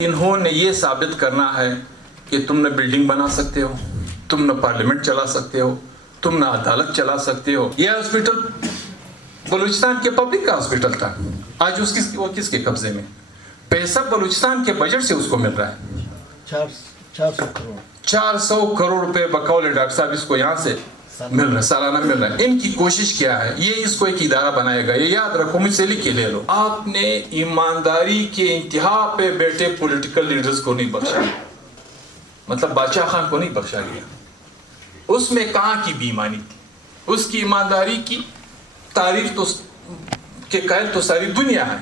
انہوں نے یہ ثابت کرنا ہے کہ تم نہ بلڈنگ بنا سکتے ہو، تم نہ پارلیمنٹ چلا سکتے ہو، تم نہ عدالت چلا سکتے ہو۔ یہ ہاسپٹل بلوچستان کے پبلک کا ہاسپٹل تھا، آج وہ کس کے قبضے میں؟ پیسہ بلوچستان کے بجٹ سے اس کو مل رہا ہے، 400 کروڑ روپے بقول ڈاکٹر صاحب اس کو یہاں سے مل رہا ہے، سالانہ مل رہا ہے۔ ان کی کوشش کیا ہے؟ یہ اس کو ایک ادارہ بنائے گا، یہ یاد رکھو، مجھ سے لکھ کے لے لو۔ آپ نے ایمانداری کے انتہا پہ بیٹھے پولیٹیکل لیڈرز کو نہیں بخشا، مطلب بادشاہ خان کو نہیں بخشا گیا۔ اس میں کہاں کی بے ایمانی تھی؟ اس کی ایمانداری کی تعریف تو کے قائل تو ساری دنیا ہے۔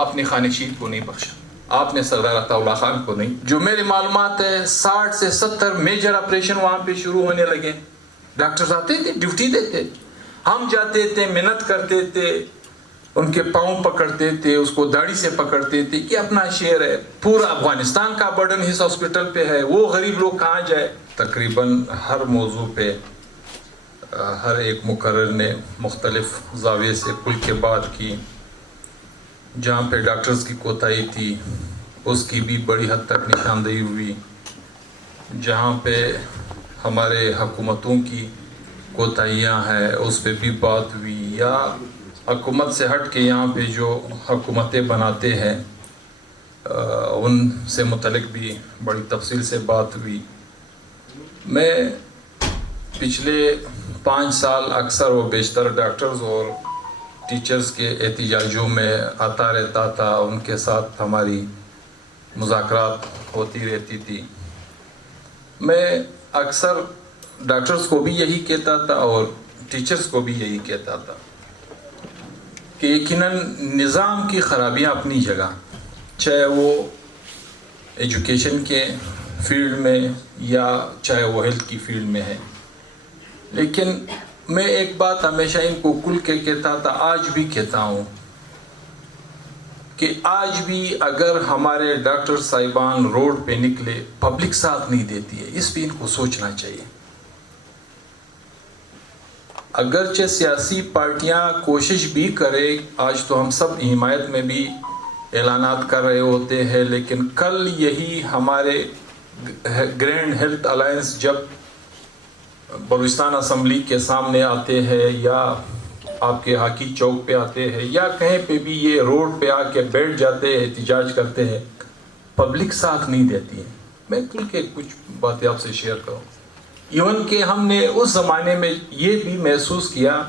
آپ نے خان شید کو نہیں بخشا، آپ نے سردار عطا اللہ خان کو نہیں۔ جو میری معلومات ہے 60 سے 70 میجر آپریشن وہاں پہ شروع ہونے لگے، ڈاکٹرز آتے تھے، ڈیوٹی دیتے، ہم جاتے تھے، محنت کرتے تھے، ان کے پاؤں پکڑتے تھے، اس کو داڑھی سے پکڑتے تھے کہ اپنا شعر ہے، پورا افغانستان کا برڈن اس ہاسپٹل پہ ہے، وہ غریب لوگ کہاں جائے۔ تقریباً ہر موضوع پہ ہر ایک مقرر نے مختلف زاویے سے کل کے بات کی۔ جہاں پہ ڈاکٹرز کی کوتاہی تھی اس کی بھی بڑی حد تک نشاندہی ہوئی، جہاں پہ ہمارے حکومتوں کی کوتاہیاں ہیں اس پہ بھی بات ہوئی، یا حکومت سے ہٹ کے یہاں پہ جو حکومتیں بناتے ہیں ان سے متعلق بھی بڑی تفصیل سے بات ہوئی۔ میں پچھلے 5 سال اکثر و بیشتر ڈاکٹرز اور ٹیچرز کے احتجاجوں میں آتا رہتا تھا، ان کے ساتھ ہماری مذاکرات ہوتی رہتی تھی۔ میں اکثر ڈاکٹرز کو بھی یہی کہتا تھا اور ٹیچرز کو بھی یہی کہتا تھا کہ یقیناً نظام کی خرابیاں اپنی جگہ، چاہے وہ ایجوکیشن کے فیلڈ میں یا چاہے وہ ہیلتھ کی فیلڈ میں ہے، لیکن میں ایک بات ہمیشہ ان کو کھل کے کہتا تھا، آج بھی کہتا ہوں کہ آج بھی اگر ہمارے ڈاکٹر صاحبان روڈ پہ نکلے، پبلک ساتھ نہیں دیتی ہے، اس پہ ان کو سوچنا چاہیے۔ اگرچہ سیاسی پارٹیاں کوشش بھی کرے، آج تو ہم سب حمایت میں بھی اعلانات کر رہے ہوتے ہیں، لیکن کل یہی ہمارے گرینڈ ہیلتھ الائنس جب بلوچستان اسمبلی کے سامنے آتے ہیں یا آپ کے ہاکی چوک پہ آتے ہیں یا کہیں پہ بھی یہ روڈ پہ آ کے بیٹھ جاتے ہیں، احتجاج کرتے ہیں، پبلک ساتھ نہیں دیتی ہے۔ میں کل کے کچھ باتیں آپ سے شیئر کروں۔ ایون کہ ہم نے اس زمانے میں یہ بھی محسوس کیا،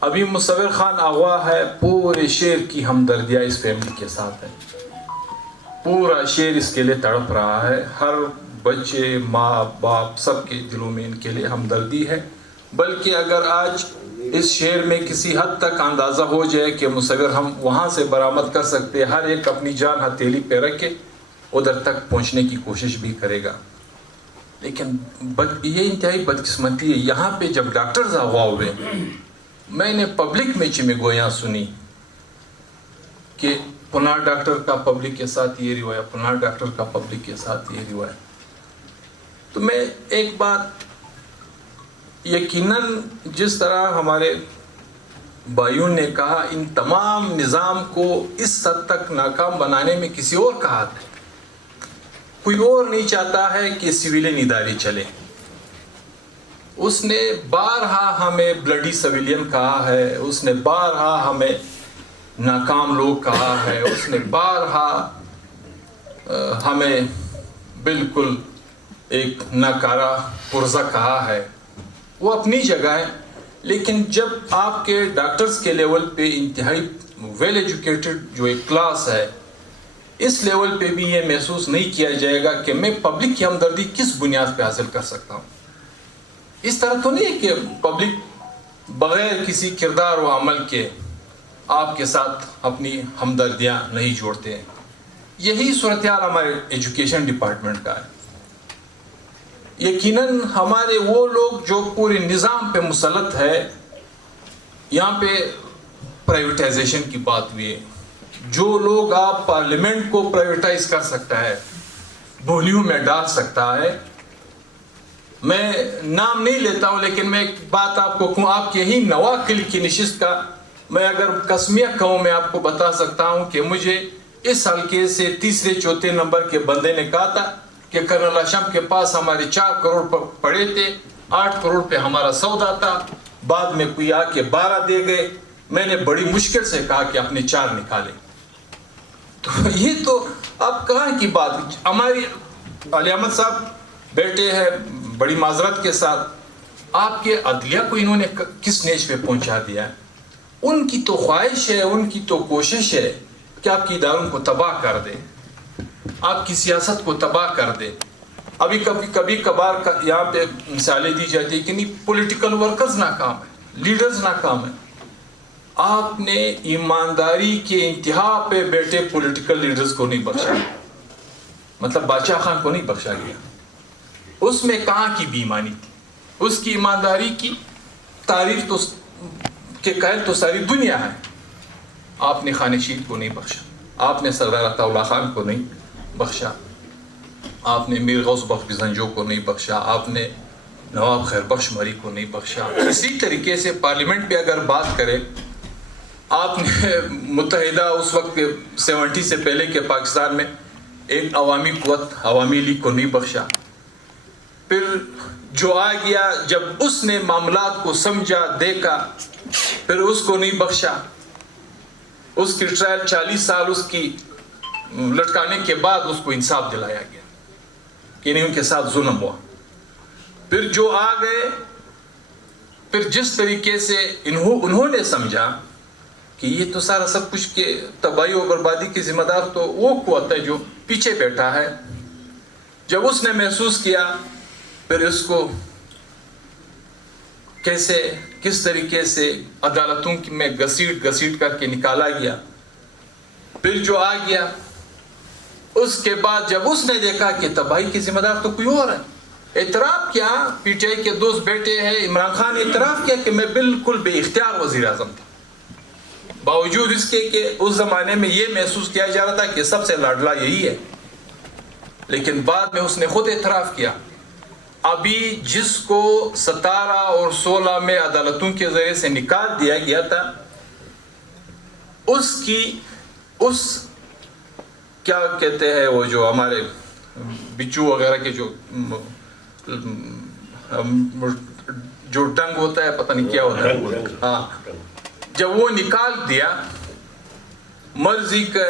ابھی مصور خان اغوا ہے، پورے شہر کی ہمدردیاں اس فیملی کے ساتھ ہے، پورا شہر اس کے لیے تڑپ رہا ہے، ہر بچے، ماں باپ سب کے دلوں میں ان کے لیے ہمدردی ہے۔ بلکہ اگر آج اس شہر میں کسی حد تک اندازہ ہو جائے کہ مصور ہم وہاں سے برآمد کر سکتے، ہر ایک اپنی جان ہتھیلی پہ رکھ کے ادھر تک پہنچنے کی کوشش بھی کرے گا۔ لیکن یہ انتہائی بدقسمتی ہے، یہاں پہ جب ڈاکٹرز اغوا ہوئے، میں نے پبلک میں چمے گویاں سنی کہ فلاں ڈاکٹر کا پبلک کے ساتھ یہ روایہ، فلاں ڈاکٹر کا پبلک کے ساتھ یہ روایہ۔ تو میں ایک بات یقیناً جس طرح ہمارے بھائیوں نے کہا، ان تمام نظام کو اس حد تک ناکام بنانے میں کسی اور کا ہاتھ ہے، کوئی اور نہیں چاہتا ہے کہ سویلین ادارے چلے۔ اس نے بارہا ہمیں بلڈی سویلین کہا ہے، اس نے بارہا ہمیں ناکام لوگ کہا ہے، اس نے بارہا ہمیں بالکل ایک ناکارہ پرزہ کہا ہے۔ وہ اپنی جگہ ہے، لیکن جب آپ کے ڈاکٹرز کے لیول پہ انتہائی ویل ایجوکیٹڈ جو ایک کلاس ہے، اس لیول پہ بھی یہ محسوس نہیں کیا جائے گا کہ میں پبلک کی ہمدردی کس بنیاد پہ حاصل کر سکتا ہوں۔ اس طرح تو نہیں کہ پبلک بغیر کسی کردار و عمل کے آپ کے ساتھ اپنی ہمدردیاں نہیں جوڑتے ہیں۔ یہی صورتحال ہمارے ایجوکیشن ڈپارٹمنٹ کا ہے۔ یقیناً ہمارے وہ لوگ جو پورے نظام پہ مسلط ہے، یہاں پہ پرائیویٹائزیشن کی بات ہوئی ہے، جو لوگ آپ پارلیمنٹ کو پرائیویٹائز کر سکتا ہے، بولیوں میں ڈال سکتا ہے، میں نام نہیں لیتا ہوں لیکن میں ایک بات آپ کو کہوں، آپ کے ہی نواقل کی نشست کا میں اگر قسمیہ کہوں، میں آپ کو بتا سکتا ہوں کہ مجھے اس حلقے سے تیسرے چوتھے نمبر کے بندے نے کہا تھا کہ کرنل اشم کے پاس ہمارے 4 کروڑ پڑے تھے، 8 کروڑ پہ ہمارا سودا تھا، بعد میں کوئی آ کے 12 دے گئے، میں نے بڑی مشکل سے کہا کہ اپنے 4 نکالے. تو یہ تو اب کہاں کی بات. ہماری علی احمد صاحب بیٹے ہیں، بڑی معذرت کے ساتھ، آپ کے عدلیہ کو انہوں نے کس نیچ پہ پہنچا دیا ہے. ان کی تو خواہش ہے، ان کی تو کوشش ہے کہ آپ کی اداروں کو تباہ کر دے، آپ کی سیاست کو تباہ کر دے. ابھی کبھی کبھار یہاں پہ مثالیں دی جاتی ہیں کہ نہیں پولیٹیکل ورکرز ناکام ہیں، لیڈرز ناکام ہیں. آپ نے ایمانداری کے انتہا پہ بیٹھے پولیٹیکل لیڈرز کو نہیں بخشا، مطلب بادشاہ خان کو نہیں بخشا گیا. اس میں کہاں کی بے ایمانی تھی؟ اس کی ایمانداری کی تعریف تو کے قائل تو ساری دنیا ہے. آپ نے خان شید کو نہیں بخشا، آپ نے سردار عطا اللہ خان کو نہیں بخشا، آپ نے میر غوث بخش بزنجو کو نہیں بخشا، آپ نے نواب خیر بخش مری کو نہیں بخشا. اسی طریقے سے پارلیمنٹ پہ اگر بات کرے، آپ نے متحدہ اس وقت 70 سے پہلے کے پاکستان میں ایک عوامی قوت عوامی لیگ کو نہیں بخشا. پھر جو آ گیا جب اس نے معاملات کو سمجھا دیکھا پھر اس کو نہیں بخشا. اس کی ٹرائل 40 سال اس کی لٹکانے کے بعد اس کو انصاف دلایا گیا کہ نہیں ان کے ساتھ ظلم ہوا. پھر جو آ گئے، پھر جس طریقے سے انہوں نے سمجھا کہ یہ تو سارا سب کچھ کے تباہی و بربادی کی ذمہ دار تو وہ قوت ہے جو پیچھے بیٹھا ہے. جب اس نے محسوس کیا پھر اس کو کس طریقے سے عدالتوں میں گھسیٹ کر کے نکالا گیا. پھر جو آ گیا اس کے بعد جب اس نے دیکھا کہ تباہی کی ذمہ دار تو کوئی اور ہے، اعتراف کیا. پی ٹی آئی کے دوست بیٹے ہیں، عمران خان نے اعتراف کیا کہ میں بالکل بے اختیار وزیر اعظم تھا، باوجود اس کے کہ اس زمانے میں یہ محسوس کیا جا رہا تھا کہ سب سے لاڈلا یہی ہے. لیکن بعد میں اس نے خود اعتراف کیا. ابھی جس کو 17 اور 16 میں عدالتوں کے ذریعے سے نکال دیا گیا تھا، اس کیا کہتے ہیں وہ جو ہمارے بچو وغیرہ کے جو ڈنگ ہوتا ہے، پتہ نہیں کیا ہوتا ہے، ہاں، جب وہ نکال دیا، مرضی کا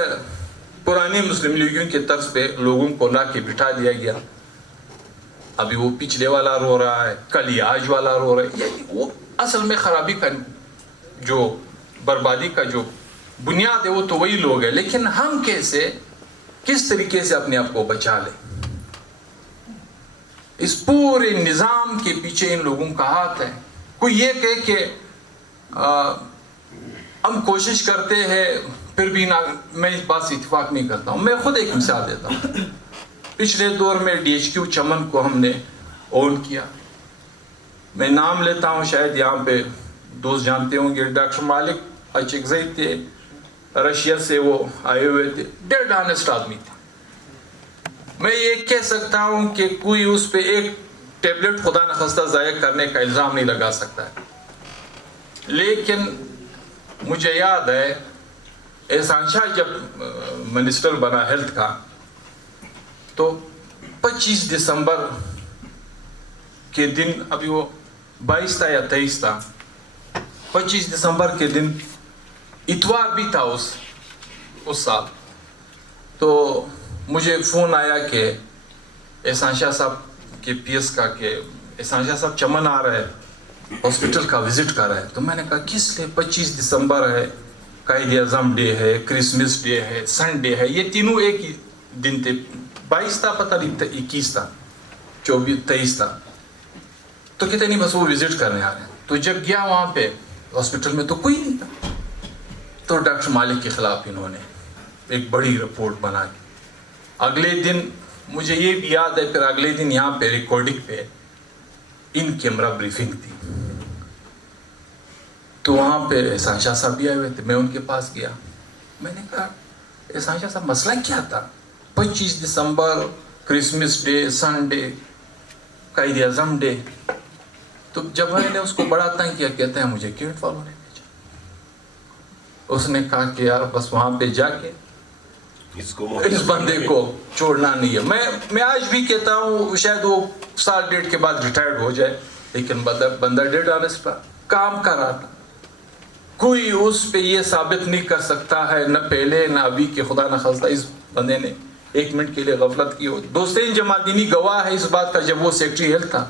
پرانی مسلم لیگوں کے طرز پہ لوگوں کو لا کے بٹھا دیا گیا. ابھی وہ پچھلے والا رو رہا ہے، کل یہ آج والا رو رہا ہے. یعنی وہ اصل میں خرابی کا جو بربادی کا جو بنیاد ہے وہ تو وہی لوگ ہیں. لیکن ہم کس طریقے سے اپنے آپ کو بچا لیں؟ اس پورے نظام کے پیچھے ان لوگوں کا ہاتھ ہے. کوئی یہ کہے کہ ہم کوشش کرتے ہیں پھر بھی میں اس بات سے اتفاق نہیں کرتا ہوں. میں خود ایک مثال دیتا ہوں. پچھلے دور میں ڈی ایچ کیو چمن کو ہم نے اون کیا. میں نام لیتا ہوں، شاید یہاں پہ دوست جانتے ہوں گے، ڈاکٹر مالک اچکزئی تھے، رشیا سے وہ آئے ہوئے تھے، ڈیڈ آنیسٹ آدمی تھے. میں یہ کہہ سکتا ہوں کہ کوئی اس پہ ایک ٹیبلٹ خدا نخواستہ ضائع کرنے کا الزام نہیں لگا سکتا ہے. لیکن مجھے یاد ہے احسان شاہ جب منسٹر بنا ہیلتھ کا تو 25 دسمبر کے دن، ابھی وہ 22 تھا یا 23 تھا، 25 دسمبر کے دن اتوار بھی تھا اس سال. تو مجھے فون آیا کہ احسان شاہ صاحب کے پی ایس کا کہ احسان شاہ صاحب چمن آ رہے ہیں، ہاسپٹل کا وزٹ کر رہے ہیں. تو میں نے کہا کس لیے؟ 25 دسمبر ہے، قائد اعظم ڈے ہے، کرسمس ڈے ہے، سنڈے ہے، یہ تینوں ایک ہی دن تھے. 22 تھا، پتہ نہیں 21 تھا، 23 تھا. تو کہتے نہیں بس وہ وزٹ کرنے آ رہے ہیں. تو جب گیا وہاں پہ ہاسپٹل میں تو کوئی نہیں تھا. تو ڈاکٹر مالک کے خلاف انہوں نے ایک بڑی رپورٹ بنا دی. اگلے دن مجھے یہ بھی یاد ہے، پھر اگلے دن یہاں پہ ریکارڈنگ پہ ان کیمرہ بریفنگ تھی. تو وہاں پہ احسان شاہ صاحب بھی آئے ہوئے تھے. میں ان کے پاس گیا، میں نے کہا احسان شاہ صاحب مسئلہ کیا تھا؟ 25 دسمبر، Christmas day, Sunday, Quaid Azam day. تو جب میں نے اس کو بڑا تنگ کیا، کہتے ہیں مجھے کیٹ والوں نے بھیجا. اس نے کہا کہ یار بس وہاں پہ جا کے اس بندے کو چھوڑنا نہیں ہے. میں آج بھی کہتا ہوں شاید وہ سال ڈیڑھ کے بعد ریٹائرڈ ہو جائے, لیکن بندہ ڈیڈ آنسٹ پر کام کر رہا تھا. کوئی اس پہ یہ ثابت نہیں کر سکتا ہے, نہ پہلے نہ ابھی, کہ خدا نہ خواستہ اس بندے نے ایک منٹ کے لیے غفلت کی ہو. دوستین جمالدینی گواہ ہے اس بات کا. جب وہ سیکرٹری ہیلتھ تھا,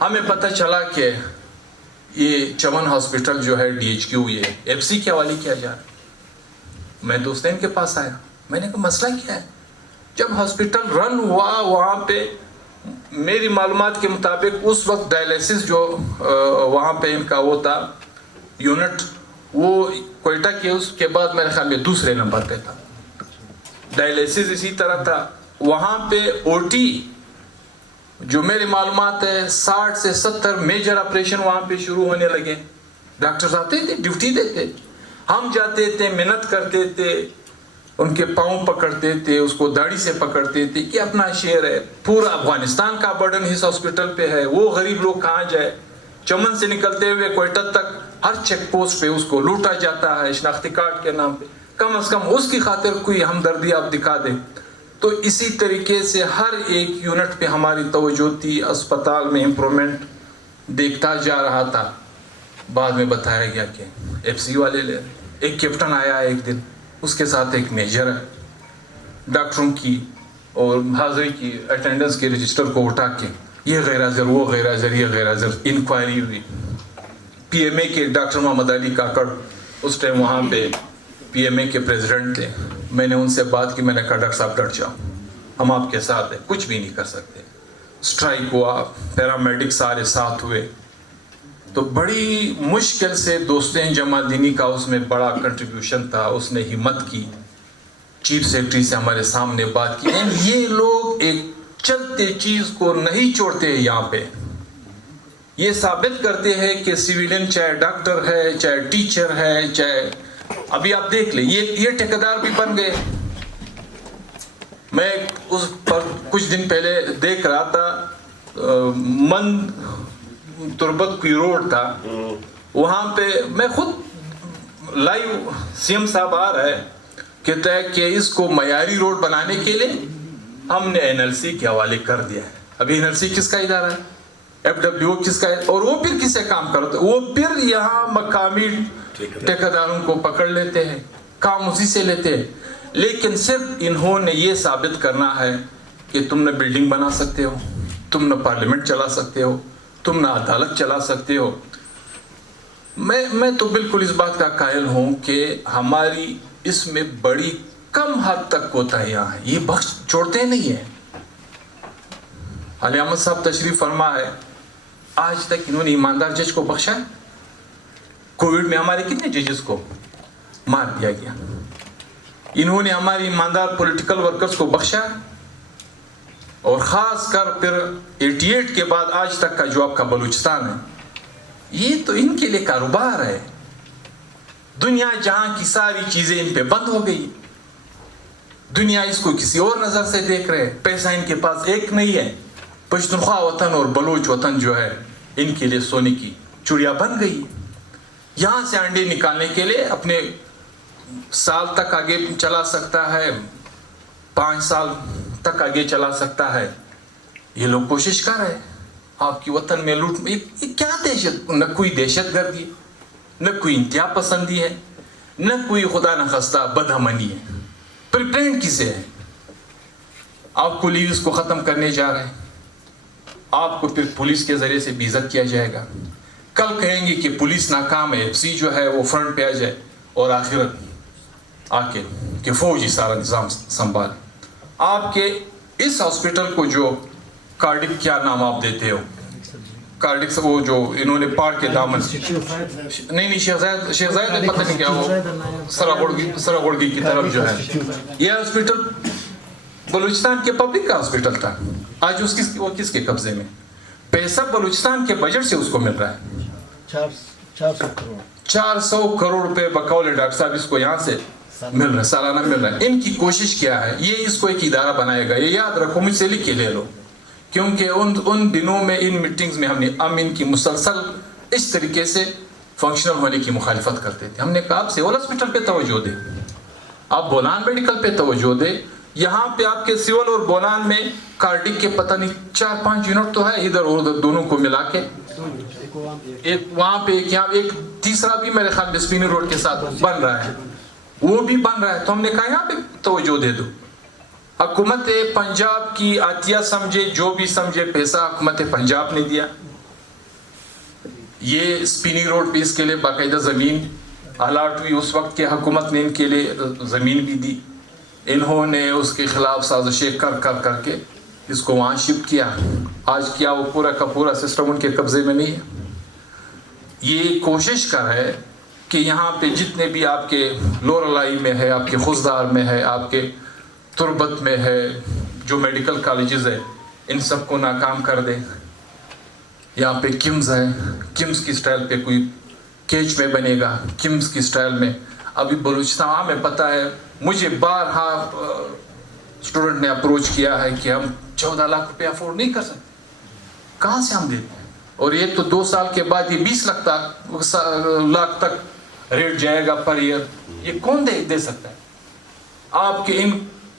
ہمیں پتہ چلا کہ یہ چمن ہاسپٹل جو ہے DHQ یہ FC کے حوالے کیا جا رہا ہے. میں دوستین کے پاس آیا, میں نے کہا مسئلہ کیا ہے؟ جب ہاسپٹل رن ہوا وہاں پہ میری معلومات کے مطابق اس وقت ڈائلیسس جو وہاں پہ ان کا وہ تھا یونٹ, وہ کوئٹہ کے اس کے بعد میرے خیال میں دوسرے نمبر پہ تھا. ڈائلیسس اسی طرح تھا. وہاں پہ OT جو میری معلومات ہے 60 سے 70 میجر آپریشن وہاں پہ شروع ہونے لگے. ڈاکٹرز آتے تھے, ڈیوٹی دیتے, ہم جاتے تھے, محنت کرتے تھے, ان کے پاؤں پکڑتے تھے, اس کو داڑھی سے پکڑتے تھے کہ اپنا شہر ہے, پورا افغانستان کا برڈن اس ہاسپٹل پہ ہے, وہ غریب لوگ کہاں جائے. چمن سے نکلتے ہوئے کوئٹہ تک ہر چیک پوسٹ پہ اس کو لوٹا جاتا ہے شناختی کارڈ کے نام پہ. کم از کم اس کی خاطر کوئی ہمدردی آپ دکھا دیں. تو اسی طریقے سے ہر ایک یونٹ پہ ہماری توجہ تھی. اسپتال میں امپرومنٹ دیکھتا جا رہا تھا. بعد میں بتایا گیا کہ FC والے لے, ایک کیپٹن آیا ایک دن, اس کے ساتھ ایک میجر ہے, ڈاکٹروں کی اور حاضری کی اٹینڈنس کے رجسٹر کو اٹھا کے یہ غیر حاضر, وہ غیر حاضر, یہ غیر حاضر, انکوائری ہوئی. PMA کے ڈاکٹر محمد علی کاکڑ اس ٹائم وہاں پہ PMA کے پریزیڈنٹ تھے. میں نے ان سے بات کی, میں نے کہا ڈاکٹر صاحب ڈٹ جاؤ, ہم آپ کے ساتھ ہیں, کچھ بھی نہیں کر سکتے. اسٹرائک ہوا, پیرامیڈک سارے ساتھ ہوئے. تو بڑی مشکل سے دوستین جمالدینی کا اس میں بڑا کنٹریبیوشن تھا. اس نے ہمت کی, چیف سیکرٹری سے ہمارے سامنے بات کی. یہ لوگ ایک چلتے چیز کو نہیں چھوڑتے. یہاں پہ یہ ثابت کرتے ہیں کہ سویلین چاہے ڈاکٹر ہے, چاہے ٹیچر ہے, چاہے ابھی آپ دیکھ لیں یہ ٹھیکیدار بھی بن گئے. میں اس پر کچھ دن پہلے دیکھ رہا تھا, من تربت کوئی روڈ تھا, وہاں پہ میں خود لائیو CM صاحب آ رہا ہے, کہتا ہے کہ اس کو معیاری روڈ بنانے کے لیے ہم نے NLC کے حوالے کر دیا ہے. ابھی NLC کس کا ادارہ ہے, FWO کس کا ہے, اور وہ پھر کس سے کام کرتے, وہ پھر یہاں مقامی ٹھیکیداروں کو پکڑ لیتے ہیں, کام اسی سے لیتے ہیں. لیکن صرف انہوں نے یہ ثابت کرنا ہے کہ تم نہ بلڈنگ بنا سکتے ہو, تم نہ پارلیمنٹ چلا سکتے ہو, تم نہ عدالت چلا سکتے ہو. میں تو بالکل اس بات کا قائل ہوں کہ ہماری اس میں بڑی کم حد تک کوتاہیاں ہیں. یہ بخش چھوڑتے نہیں ہیں. علی احمد صاحب تشریف فرما ہے, آج تک انہوں نے ایماندار جج کو بخشا ہے. کووڈ میں ہمارے کتنے ججز کو مار دیا گیا. انہوں نے ہماری ایماندار پولیٹیکل ورکرز کو بخشا ہے. اور خاص کر پھر 88 کے بعد آج تک کا جو آپ کا بلوچستان ہے, یہ تو ان کے لیے کاروبار ہے. دنیا جہاں کی ساری چیزیں ان پہ بند ہو گئی. دنیا اس کو کسی اور نظر سے دیکھ رہے. پیسہ ان کے پاس ایک نہیں ہے. پشتونخوا وطن اور بلوچ وطن جو ہے ان کے لیے سونے کی چڑیا بن گئی. یہاں سے انڈے نکالنے کے لیے اپنے سال تک آگے چلا سکتا ہے, 5 سال تک آگے چلا سکتا ہے. یہ لوگ کوشش کر رہے ہیں آپ کی وطن میں لوٹ. یہ کیا دہشت, نہ کوئی دہشت گردی, نہ کوئی انتہا پسندی ہے, نہ کوئی خدا نہ خواستہ بدامنی ہے. پریپرینٹ کسے ہے؟ آپ کو لیوز کو ختم کرنے جا رہے ہیں. آپ کو پھر پولیس کے ذریعے سے بھی عزت کیا جائے گا. کل کہیں گے کہ پولیس ناکام ہے, FC جو ہے وہ فرنٹ پہ آ جائے, اور آخر آ کے کہ فوج ہی سارا نظام سنبھالے. آپ کے اس ہاسپٹل کو جو کارڈک, کیا نام آپ دیتے ہو, کارڈک سے وہ جو انہوں نے پاڑ کے دامن, نہیں شیخ زائد پتہ نہیں کیا, وہ سراغڑگی کی طرف جو ہے, یہ ہاسپٹل بلوچستان کے پبلک کا ہاسپٹل تھا. آج وہ کس کے قبضے میں؟ پیسہ بلوچستان کے بجٹ سے اس کو مل رہا ہے. 400 کروڑ روپے بقول ڈاکٹر صاحب اس کو یہاں سے مل رہا ہے, سالانہ مل رہا ہے. ان کی کوشش کیا ہے, یہ اس کو ایک ادارہ بنائے گا. یہ یاد رکھو, مجھ سے لکھ کے لے لو, کیونکہ ان دنوں میں ان میٹنگز میں ہم ان کی مسلسل اس طریقے سے فنکشنل ہونے کی مخالفت کرتے تھے. ہم نے کہا آپ سول ہاسپٹل پہ توجہ دیں, آپ بولان میڈیکل پہ توجہ دیں. یہاں پہ آپ کے سول اور بولان میں کارڈک کے پتہ نہیں 4-5 یونٹ تو ہے ادھر اور ادھر دونوں کو ملا کے, ایک وہاں پہ ایک یہاں, ایک تیسرا بھی میرے خیال میں اسپینی روڈ کے ساتھ بن رہا ہے, وہ بھی بن رہا ہے. تو ہم نے کہا یہاں پہ توجہ دے دو. حکومت پنجاب کی عطیہ سمجھے, جو بھی سمجھے, پیسہ حکومت پنجاب نے دیا. یہ اسپینی روڈ پہ اس کے لیے باقاعدہ زمین الاٹ ہوئی, اس وقت کے حکومت نے ان کے لیے زمین بھی دی. انہوں نے اس کے خلاف سازشیں کر کے اس کو وہاں شفٹ کیا. آج کیا وہ پورا کا پورا سسٹم ان کے قبضے میں نہیں ہے. یہ کوشش کر ہے کہ یہاں پہ جتنے بھی آپ کے لورلائی میں ہے, آپ کے خزدار میں ہے, آپ کے تربت میں ہے, جو میڈیکل کالجز ہے, ان سب کو ناکام کر دیں. یہاں پہ کمز ہے, کمز کی سٹائل پہ کوئی کیچ میں بنے گا, کمز کی سٹائل میں. ابھی بلوچستان میں پتہ ہے, مجھے بارہا اسٹوڈنٹ نے اپروچ کیا ہے کہ ہم 14 لاکھ روپے افورڈ نہیں کر سکتے, کہاں سے ہم دیتے ہیں. اور یہ تو 2 سال کے بعد یہ 20 لاکھ تک ریٹ جائے گا پر ایئر. یہ کون دے سکتا ہے. آپ کے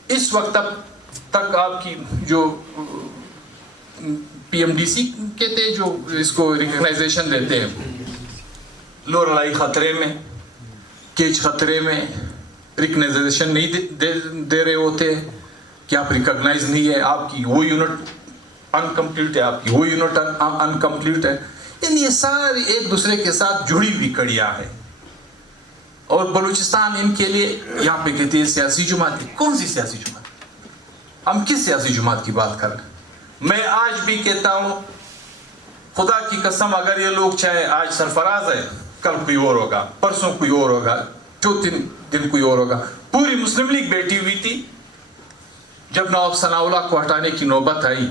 اس وقت تک آپ کی جو پی ایم ڈی سی کہتے ہیں, جو اس کو ریکگنائزیشن دیتے ہیں, لورلائی خطرے میں, کیچ خطرے میں, ریکگنائزیشن نہیں دے رہے ہوتے کہ آپ ریکگنائز نہیں ہے, آپ کی وہ یونٹ انکمپلیٹ ہے, آپ کی وہ یونٹ انکمپلیٹ ہے. یہ ساری ایک دوسرے کے ساتھ جڑی ہوئی کڑیاں ہیں. اور بلوچستان ان کے لیے یہاں پہ کہتے ہیں سیاسی جماعت. کون سی سیاسی جماعت؟ ہم کس سیاسی جماعت کی بات کر رہے ہیں؟ میں آج بھی کہتا ہوں, خدا کی قسم, اگر یہ لوگ چاہے آج سرفراز ہے, کل کوئی اور ہوگا, پرسوں کوئی اور ہوگا, 2-3 دن کوئی اور ہوگا. پوری مسلم لیگ بیٹھی ہوئی تھی جب نواب ثناء اللہ کو ہٹانے کی نوبت آئی.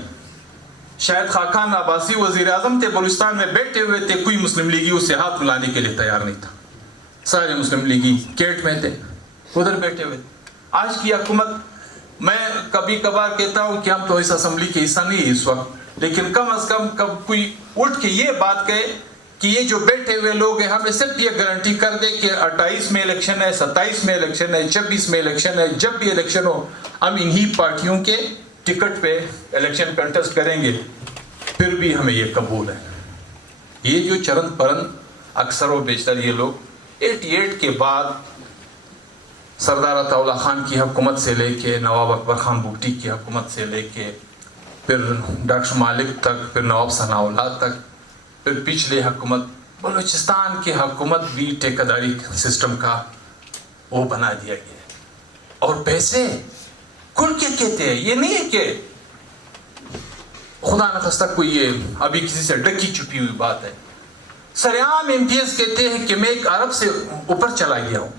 شاید خاقان عباسی وزیر اعظم تھے, بلوچستان میں بیٹھے ہوئے تھے, کوئی مسلم لیگی اسے ہاتھ ملانے کے لیے تیار نہیں تھا. سارے مسلم لیگی کیٹ میں تھے, ادھر بیٹھے ہوئے تھے. آج کی حکومت, میں کبھی کبھار کہتا ہوں کہ ہم تو اس اسمبلی کے حصہ نہیں ہے اس وقت, لیکن کم از کم کوئی اٹھ کے یہ بات کہے کہ یہ جو بیٹھے ہوئے لوگ ہیں, ہمیں صرف یہ گارنٹی کر دے کہ 28 میں الیکشن ہے, 27 میں الیکشن ہے, 26 میں الیکشن ہے, جب بھی الیکشن ہو ہم انہی پارٹیوں کے ٹکٹ پہ الیکشن کنٹیسٹ کریں گے, پھر بھی ہمیں یہ قبول ہے. یہ جو چرند پرند اکثر و بیشتر یہ لوگ 88 کے بعد سردار عطا اللہ خان کی حکومت سے لے کے, نواب اکبر خان بگٹی کی حکومت سے لے کے, پھر ڈاکٹر مالک تک, پھر نواب ثناء اللہ تک, پھر پچھلے حکومت, بلوچستان کی حکومت بھی ٹھیکیداری سسٹم کا وہ بنا دیا گیا ہے. اور پیسے کھل کے کہتے ہیں, یہ نہیں ہے کہ خدا نخواستہ کوئی یہ ابھی کسی سے ڈکی چھپی ہوئی بات ہے. سریعام امتیاز کہتے ہیں کہ میں ایک عرب سے اوپر چلا گیا ہوں,